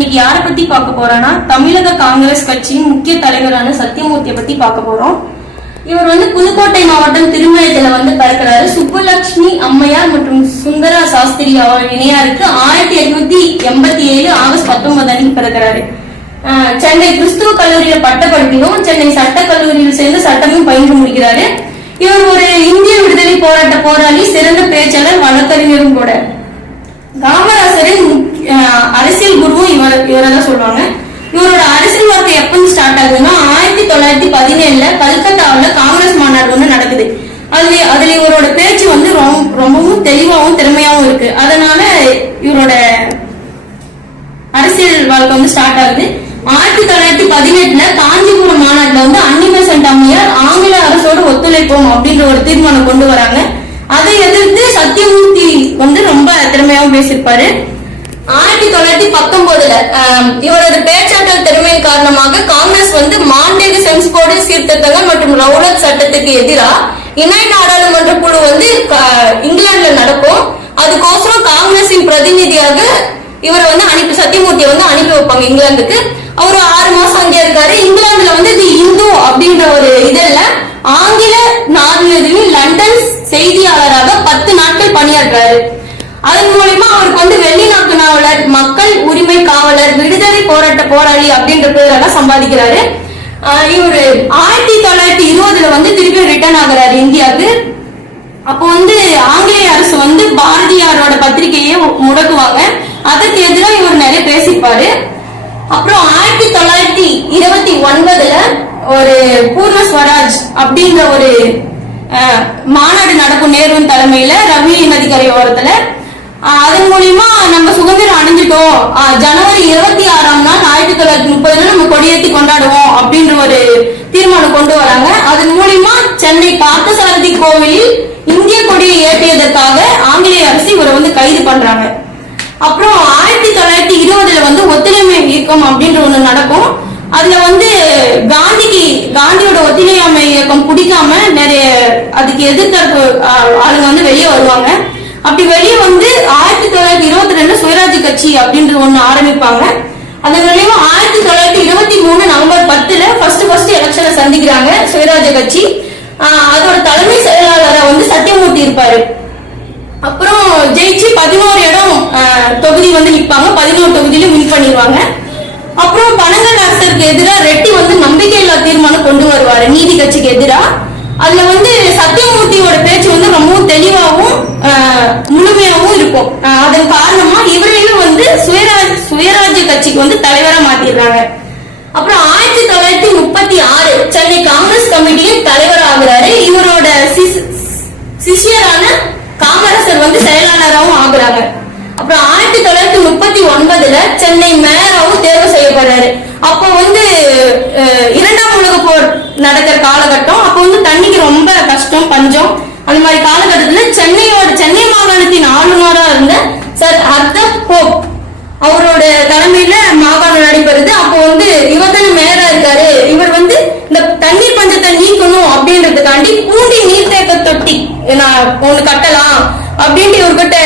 இன்னைக்கு யாரை பத்தி பார்க்க போறோம்னா தமிழக காங்கிரஸ் கட்சியின் முக்கிய தலைவரான சத்தியமூர்த்தியை பத்தி பார்க்க போறோம். இவர் புதுக்கோட்டை மாவட்டம் திருமயத்துல பிறக்கிறாரு. சுப்புலட்சுமி அம்மையார் மற்றும் சுந்தரா சாஸ்திரி அவர் இணையாருக்கு 1887 ஆகஸ்ட் 19 அன்னைக்கு பிறக்கிறாரு. சென்னை கிறிஸ்துவ கல்லூரியில பட்டப்படிப்பிலும் சென்னை சட்ட கல்லூரியில் சேர்ந்து சட்டமும் பயின்று முடிக்கிறாரு. இவர் ஒரு இந்திய விடுதலை போராட்ட போராளி, சிறந்த பேச்சாளர், வழக்கறிஞரும் கூட. காமராசரின் அரசியல் குருவும் இவரைதான் சொல்லுவாங்க. இவரோட அரசியல் வாழ்க்கை எப்ப ஸ்டார்ட் ஆகுதுன்னா 1917 கல்கத்தாவில காங்கிரஸ் மாநாடு ஒண்ணு நடக்குது. அதுல இவரோட பேச்சு ரொம்பவும் தெளிவாகவும் திறமையாவும் இருக்கு. அதனால இவரோட அரசியல் வாழ்க்கை ஸ்டார்ட் ஆகுது. 1918 காஞ்சிபுரம் மாநாட்டுல அன்னிபெசன்ட் அம்மையார் ஆங்கில அரசோடு ஒத்துழைப்போம் அப்படின்ற ஒரு தீர்மானம் கொண்டு வராங்க. அதை எதிர்த்து சத்தியமூர்த்தி ரொம்ப திறமையாவும் பேசியிருப்பாரு. 1919 இவரது பேச்சாற்றல் திறமையின் காரணமாக காங்கிரஸ் மாண்டேகு செம்ஸ்போர்டு சீர்திருத்தங்கள் மற்றும் ரவுலட் சட்டத்துக்கு எதிராக இணை நாடாளுமன்ற குழு இங்கிலாந்துல நடக்கும். அதுக்கோசரம் காங்கிரசின் பிரதிநிதியாக இவர் சத்தியமூர்த்தியை அனுப்பி வைப்பாங்க இங்கிலாந்துக்கு. அவர் 6 மாசம் அங்கே இருக்காரு. இங்கிலாந்துல தி இந்து அப்படின்ற ஒரு இதழ்ல ஆங்கில நாளிதழில் லண்டன் செய்தியாளராக 10 நாட்கள் பணியாற்றாரு. அதன் மூலமா அவருக்கு வெளிநாட்டு நாவலர், மக்கள் உரிமை காவலர், விடுதலை போராட்ட போராளி அப்படின்ற பேரெல்லாம் சம்பாதிக்கிறாரு. இவரு 1920 திருப்பி ரிட்டர்ன் ஆகுறாரு இந்தியாவுக்கு. அப்போ ஆங்கிலேய அரசு பாரதியாரோட பத்திரிகையை முடக்குவாங்க. அதுக்கு எதிராக இவர் நிறைய பேசிப்பாரு. அப்புறம் 1929 ஒரு பூர்ண ஸ்வராஜ் அப்படின்ற ஒரு மாநாடு நடக்கும் நேருவின் தலைமையில ரவி நதிக்கரை ஓரத்துல. அதன் மூலியமா நம்ம சுதந்திரம் அடைஞ்சிட்டோம், ஜனவரி 26ஆம் நாள் 1930 நம்ம கொடியேற்றி கொண்டாடுவோம் அப்படின்ற ஒரு தீர்மானம் கொண்டு வராங்க. அதன் மூலியமா சென்னை பார்த்தசாரதி கோவிலில் இந்திய கொடியை ஏற்றியதற்காக ஆங்கிலேய அரசு இவரை கைது பண்றாங்க. அப்புறம் 1920 ஒத்துழைமை இயக்கம் அப்படின்ற ஒண்ணு நடக்கும். அதுல காந்தியோட ஒத்துழையாமை இயக்கம் பிடிக்காம நிறைய அதுக்கு எதிர்த்தரப்பு ஆளுங்க வெளியே வருவாங்க. அப்படி வெளியே 1922 சுயராஜ்ய கட்சி அப்படின்ற ஒண்ணு ஆரம்பிப்பாங்க. அதன் மூலமா 1923 நவம்பர் 10 ஃபர்ஸ்ட் எலெக்ஷனை சந்திக்கிறாங்க சுயராஜ்ய கட்சி. அதோட தலைமை செயலாளரா சத்தியமூர்த்தி இருப்பாரு. அப்புறம் ஜெயிச்சு 11 இடம் தொகுதி நிற்பாங்க. 11 தொகுதியிலும் வின் பண்ணிடுவாங்க. அப்புறம் பனங்கல் அரசருக்கு எதிராக ரெட்டி நம்பிக்கையில்லா தீர்மானம் கொண்டு வருவாரு நீதி கட்சிக்கு எதிராக. அதுல சத்தியமூர்த்தியோட பேச்சு ரொம்பவும் தெளிவாகவும் முழுமையாகவும் இருக்கும். அதன் காரணமா இவரையும் சுயராஜ்ய கட்சிக்கு தலைவரா மாத்திடுறாங்க. அப்புறம் 1936 சென்னை காங்கிரஸ் கமிட்டியின் தலைவர் ஆகுறாரு. இவரோட சிஷியரான காமராசர் செயலாளராகவும் ஆகுறாங்க. அப்புறம் 1939 சென்னை மேயராகவும் தேர்வு செய்யப்படுறாரு. அப்போ 2ஆம் உலக போர் நடக்கிற காலகட்டம். அப்போ தண்ணிக்கு ரொம்ப கஷ்டம், பஞ்சம். அந்த மாதிரி காலகட்டத்தில் சென்னை மாகாணத்தின் ஆளுநரா இருந்த சர் ஆர்தர் போப் அவரோட தலைமையில மாகாணம் நடைபெறுது. அப்போ இவர் தானே மேயரா இருக்காரு. இவர் இந்த தண்ணீர் பஞ்சத்தை நீக்கணும் அப்படின்றதுக்காண்டி பூண்டி நீர்த்தேக்க தொட்டி ஒண்ணு கட்டலாம் அப்படின்ட்டு இவர்கிட்ட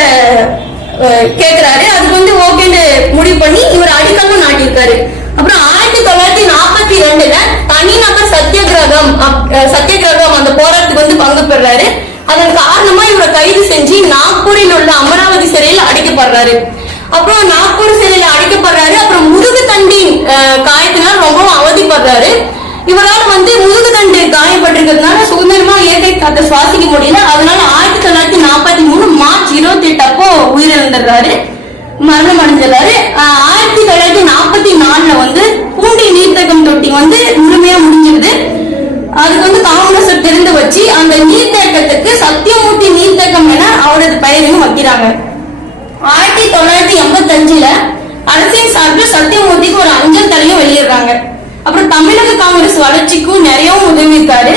கேக்குறாரு. அதுக்கு ஓகேன்னு முடிவு பண்ணி இவர் அடிக்கல்லும் நாட்டியிருக்காரு. அப்புறம் 1942 தனிநபர் சத்தியகிரகம் அந்த போராட்டத்துக்கு பங்கு பெறாரு. அதன் காரணமா இவரை கைது செஞ்சு நாக்பூரில் உள்ள அமராவதி சிறையில் அடைக்கப்படுறாரு. அப்புறம் நாக்பூர் சிறையில் அடைக்கப்படுறாரு. அப்புறம் முதுகு தண்டின் காயத்தினால் ரொம்பவும் அவதிப்படுறாரு. இவரால் முதுகு தண்டு காயப்பட்டிருக்கிறதுனால சுதந்திரமா இயற்கை காத்த சுவாசிக்க முடியல. அதனால 1943 மார்ச் 28 அப்போ உயிரிழந்துடுறாரு, மரணம் அடைஞ்சிடறாரு. 1944 பூண்டி நீர்த்தேக்கம் தொட்டி முழுமையா முடிஞ்சிருது. அதுக்கு காங்கிரஸ் திறந்து வச்சு அந்த நீர்த்தேக்கத்துக்கு சத்தியமூர்த்தி நீர்த்தேக்கம் என அவரது பெயரையும் வைக்கிறாங்க. 1985 அரசின் சார்பில் சத்தியமூர்த்திக்கு ஒரு அஞ்சல் தலையும் வெளியிடுறாங்க. அப்புறம் தமிழக காங்கிரஸ் வளர்ச்சிக்கும் நிறையவும் உதவியிருக்காரு.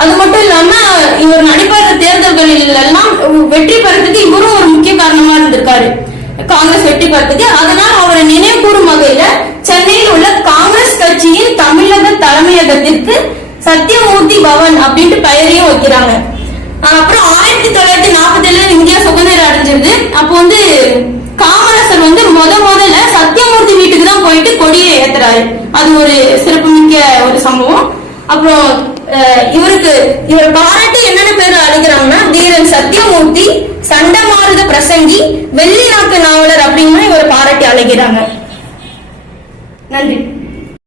அது மட்டும் இல்லாம இவர் நடைபெற்ற தேர்தல்களில் எல்லாம் வெற்றி பெறதுக்கு இவரும் ஒரு முக்கிய காரணமா இருந்திருக்காரு, காங்கிரஸ் வெற்றி பெறதுக்கு. அதனால் அவரை நினைவு கூறும் வகையில சென்னையில் உள்ள காங்கிரஸ் கட்சியின் தமிழக தலைமையகத்திற்கு சத்தியமூர்த்தி பவன் அப்படின்ட்டு பெயரையும் வைக்கிறாங்க. அப்புறம் 1947 இந்தியா சுதந்திரம் அடைஞ்சிருது. அப்போ காமராசர் முதல்ல சத்தியமூர்த்தி வீட்டுக்கு தான் அழைக்கிறாரு. அது ஒரு சிறப்புமிக்க ஒரு சம்பவம். அப்புறம் இவர் பாராட்டி என்னென்ன பேர் அழைக்கிறாங்கன்னா, வீரன் சத்தியமூர்த்தி, சண்டமாருத பிரசங்கி, வெள்ளி நாக்கு நாவலர் அப்படின்னு இவர் பாராட்டி அழைக்கிறாங்க. நன்றி.